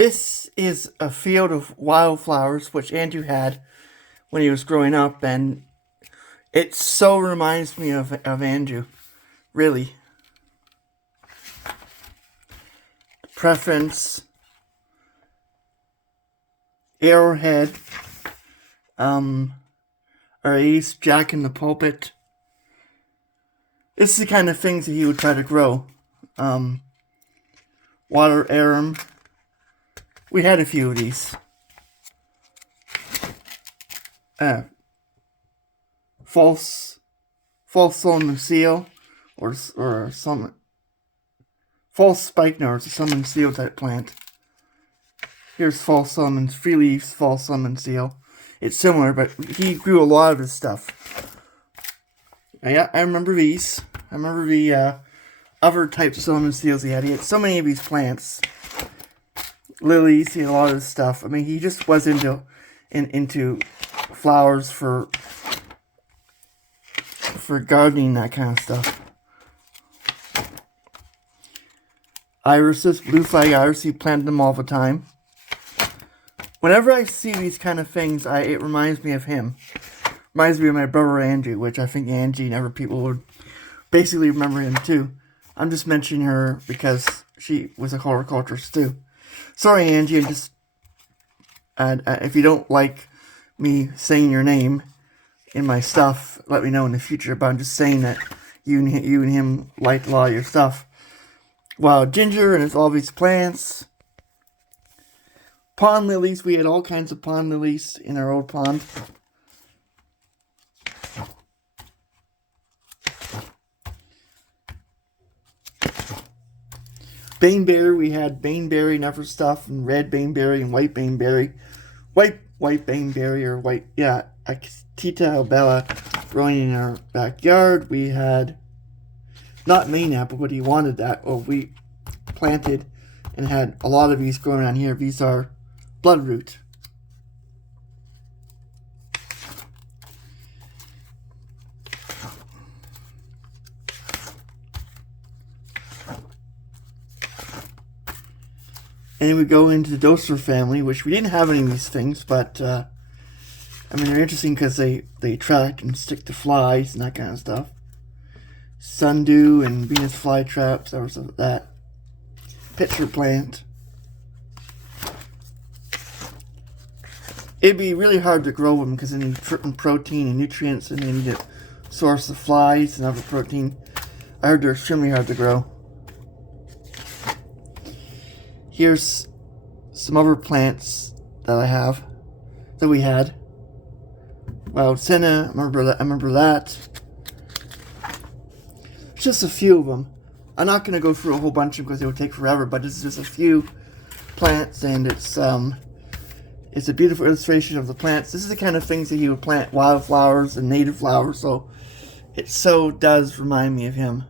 This is a field of wildflowers which Andrew had when he was growing up, and it so reminds me of Andrew. Really. Preference, Arrowhead, or Ace, Jack in the Pulpit. This is the kind of things that he would try to grow. Water arum. We had a few of these. False Solomon seal, or some false spikenard, a Solomon seal type plant. Here's false Solomon, free leaves, false Solomon seal. It's similar, but he grew a lot of his stuff. Yeah, I remember these. I remember the other types of Solomon seals he had. He had so many of these plants. Lilies, he had a lot of this stuff. I mean, he just was into flowers for gardening, that kind of stuff. Irises, blue flag iris, he planted them all the time. Whenever I see these kind of things, it reminds me of him. Reminds me of my brother Angie, which I think Angie and other people would basically remember him too. I'm just mentioning her because she was a horticulturist too. Sorry, Angie, I'm just... if you don't like me saying your name in my stuff, let me know in the future, but I'm just saying that you and him liked a lot of your stuff. Wild ginger and all these plants. Pond lilies, we had all kinds of pond lilies in our old pond. Baneberry, we had baneberry and other stuff, and red baneberry and white baneberry. White baneberry, or white, yeah, Tita albella growing in our backyard. We had, not Maine apple, but he wanted that. Well, we planted and had a lot of these growing around here. These are bloodroot. And then we go into the doser family, which we didn't have any of these things, but, I mean, they're interesting because they attract and stick to flies and that kind of stuff. Sundew and Venus flytraps, there was that. Pitcher plant. It'd be really hard to grow them because they need certain protein and nutrients, and they need a source of flies and other protein. I heard they're extremely hard to grow. Here's some other plants that we had. Wild senna, I remember that. It's just a few of them. I'm not going to go through a whole bunch of them because it would take forever, but this is just a few plants, and it's a beautiful illustration of the plants. This is the kind of things that he would plant, wildflowers and native flowers, so it so does remind me of him.